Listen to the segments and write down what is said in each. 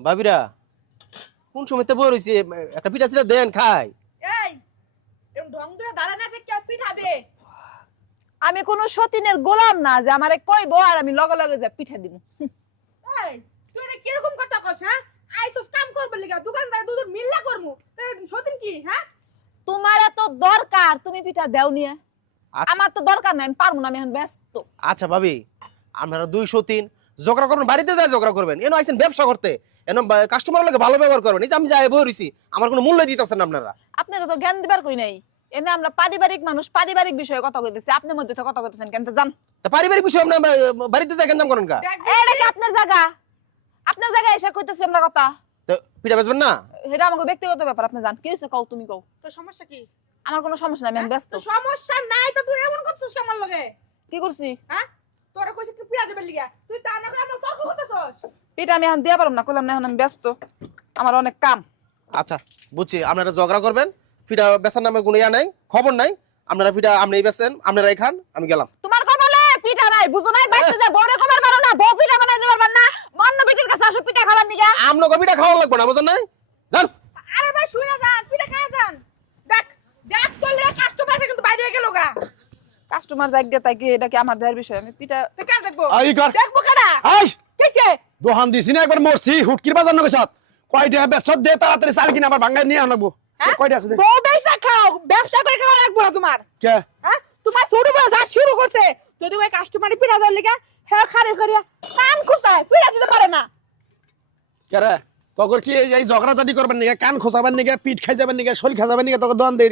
ভাবিরা কোন সময় তো বই রয়েছে একটা পিঠা ছিল দেন খাই। এই এরকম ঢং ধরে দাঁড়া না থেকে পিঠা দে আমি কোনো সতীনের গোলাম না যে আমারে কইবো আর আমি লগে লগে যা পিঠা দিব এই তুই এটা কীরকম কথা কস হ্যাঁ? আইসস কাম করবে লিগা দোকানদার দুধ মিল্লা করমু। সতিন কি হ্যাঁ? তোমার এত দরকার তুমি পিঠা দেও নিয়ে আচ্ছা। আমার তো দরকার নাই আমি পারব না আমি এখন ব্যস্ত। আচ্ছা ভাবি আপনারা দুই তিন ঝগড়া করবেন বাড়িতে যায় ঝগড়া করবেন। এনে আইসেন ব্যবসা করতে। এন কাস্টমার লাগে ভালো ব্যবহার করবেন। এই যে আমি যাই বই রয়েছি আমার কোনো মূল্য দিতেছেন না আপনারা। আপনারা তো জ্ঞান দিবার কই নাই। এনে আমরা পারিবারিক মানুষ পারিবারিক বিষয়ে কথা কইতেছি। আপনি মধ্যে তো কথা কইতেছেন কেন? জান তা পারিবারিক বিষয় আপনার আহ, বাড়িতে যায় কেন করেন কা এটা কি আপনার জায়গা। আপনার জায়গায় এসে কইতেছি আমরা কথা। তো পিঠা বেচবেন না? এটা আমাকে ব্যক্তিগত ব্যাপার আপনি জান কি হইছে? কও তুমি কও। তো সমস্যা কি? আমার কোনো সমস্যা নাই আমি ব্যস্ত। সমস্যা নাই তো তুই এমন করছিস কেমন লগে? কি করছিস হ্যাঁ? তোরা কইছিস কি পিঠা দেবে লিগা তুই তা না করে আমার তর্ক করতেছস? পিঠা আমি এখন দিয়া পারলাম না কইলাম না এখন আমি ব্যস্ত। আমার অনেক কাম। আচ্ছা বুঝছি আপনারা ঝগড়া করবেন পিঠা বেচার নামে কোনো ইয়া নাই খবর নাই আপনারা পিঠা আপনি বেচেন আপনারাই খান আমি গেলাম। তোমার কপালে পিঠা নাই বুঝো নাই? বাইতে যা বউরে কবার পারো না বউ পিঠা বানাই দিবার পার না। অন্য বিটির কাছে আসো পিঠা খাবার নিগা আপনাকে পিঠা খাওয়া লাগবে না বুঝেন নাই? যান। আরে ভাই শুই না যান পিঠা খায় যান। দেখ দেখ তোলে কাস্টমার কিন্তু বাইরে হয়ে গেল গা। কাস্টমার যাক গে তাই কি এটা কি আমার দেহের বিষয়? আমি পিঠা তুই কেন দেখব? আই কর দেখব কেডা? আই! কিসে? দোহান দিছি না একবার মরছি হুটকির বাজার নগছত কয়টা বেসত দে তাড়াতাড়ি চাল কিনা আবার ভাঙ্গাই নিয়ে আনব হ্যাঁ? কয়টা আছে বউ বেচা খাও ব্যবসা করে খাওয়া লাগবো না তোমার। কে? হ্যাঁ? তোমার ছোট বড় যা শুরু করছে যদি ওই কাস্টমারই পিঠা দেওয়ার লিগা হ্যাঁ খারে করিয়া কান খুসায় পিঠা দিতে পারে না। কে রে? তখন কি এই- এই ঝগড়াঝাটি করবেন নিকে? কান খোসাবেন নিকে? পিঠ খাই যাবেন নিকে? শরীর খাই যাবেন নিকে? তোকে দন দেই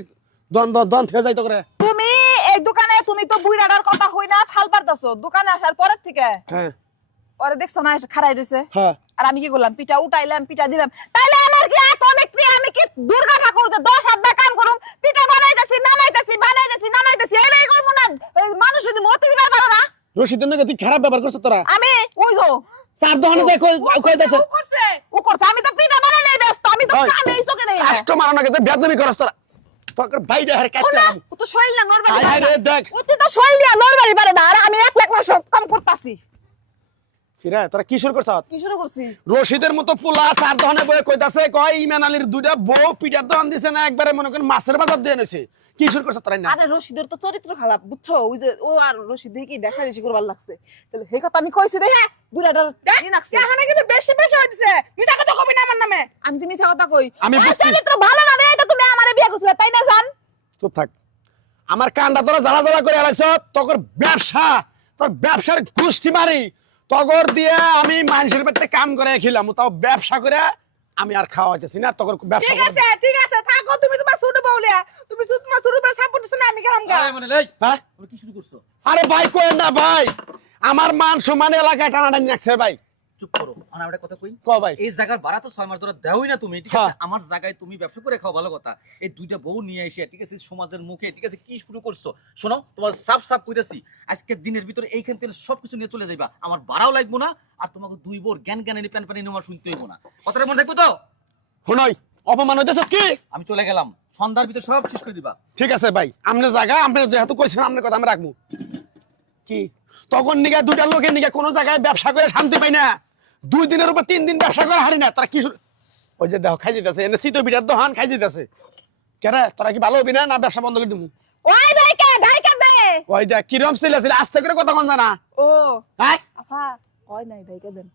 দন দন দন থেকে যাই তোকে তুমি এই দোকানে তুমি তো বুইড়াটার কথা হই না ফাল পারতাছো। দোকানে আসার পরের থেকে হ্যাঁ। ওরে দেখছ না রইছে? হ্যাঁ। আর আমি কি করলাম? পিঠা উঠাইলাম পিঠা দিলাম। তাইলে আমার কি এত অনেক প্রিয় আমি কি দুর্গা ঠাকুর যে দশ কাম করুম পিঠা বানাইতেছি নামাইতেছি বানাইতেছি নামাইতেছি করব না। মানুষ যদি মরতে দিবার পারো না? রশিদের নাকি তুই খারাপ ব্যবহার করছিস তোরা? আমি? ওই তো চার যাই কই দেছে ও করছে ও করছে। আমি তো পিঠা বানাইলে ব্যস্ত আমি তো। আমি এই চোখে দেখি না। কাস্টমার নাকি তুই বেদবি করছ তোরা? তোকে বাইরে হার কাটতে ও তো না আরে দেখ। ও তো না পারে না। আর আমি এক লাখ সব কাম করতাছি। কিরা তোরা কি শুরু করছ? কি শুরু করছি? রশিদের মতো পোলা চার দহনে বয়ে কইতাছে কয় ইমান আলীর দুইটা বউ পিঠা দহন দিছে না একবারে মনে করেন মাছের বাজার দিয়ে এনেছে। কি শুরু করছ তোরা না? আরে রশিদের তো চরিত্র খারাপ বুঝছ? ওই যে ও আর রশিদ দেখি দেখা বেশি করবার লাগছে। তাহলে হে কথা আমি কইছি দেখে। বুড়াটার দেখ ই নাকছে এখানে কিন্তু বেশি বেশি হইছে মিছা কথা কবি না আমার নামে। আমি তো মিছা কথা কই? আমি চরিত্র ভালো না রে এটা তুমি আমারে বিয়ে করছিলে তাই না জান? চুপ থাক। আমার কানটা তোরা জ্বালা জ্বালা করে আলাইছ তোর ব্যবসা তোর ব্যবসার গোষ্ঠী মারি। তগর দিয়ে আমি মানুষের বাড়িতে কাম করে খেলাম তাও ব্যবসা করে আমি আর খাওয়া হইতেছি না তখন ব্যবসা ঠিক আছে ঠিক আছে থাকো তুমি তোমার ছোট বউলিয়া তুমি শুধু তোমার ছোট বউ সাপোর্ট দিছো না আমি গেলাম গা। আরে মানে এই, হ্যাঁ? তুমি কি শুরু করছ? আরে ভাই কোয়েন না ভাই আমার মান সম্মান এলাকায় টানাটানি রাখছে ভাই। চুপ করো। আর আমরা কথা কই? ক ভাই? এই জায়গার ভাড়া তো ছয় মাস ধরে দেওই না তুমি ঠিক হ্যাঁ। আছে আমার জায়গায় তুমি ব্যবসা করে খাও ভালো কথা। এই দুইটা বউ নিয়ে এসে ঠিক আছে সমাজের মুখে ঠিক আছে কি শুরু করছ? শোনো তোমার সাফ সাফ কইতাছি আজকে দিনের ভিতরে এইখান থেকে সবকিছু নিয়ে চলে যাইবা। আমার ভাড়াও লাগবো না আর তোমাকে দুই বোর জ্ঞান প্যান শুনতে হইব না। কথাটা মনে থাকব তো? শুনই অপমান হইতেছ কি? আমি চলে গেলাম। সন্ধ্যার ভিতরে সব শেষ করে দিবা। ঠিক আছে ভাই আপনার জায়গা আপনি যেহেতু কইছেন আপনার কথা আমি রাখব। কি? তখন নিগা দুইটা লোকের নিগা কোনো জায়গায় ব্যবসা করে শান্তি পাই না। দুই দিনের উপর তিন দিন ব্যবসা করে হারি না। তারা কি ওই যে দেখো খাই যেতেছে। এনে সিটো বিটার দোহান খাই যেতেছে। কেন? তোরা কি ভালো হবি না? না ব্যবসা বন্ধ করে দিব ওই ভাইকে ভাইকে দে। ওই যে কিরম ছিল ছিল আস্তে করে কথা কন জানা। ও। হ্যাঁ? আফা কই নাই ভাইকে দেন।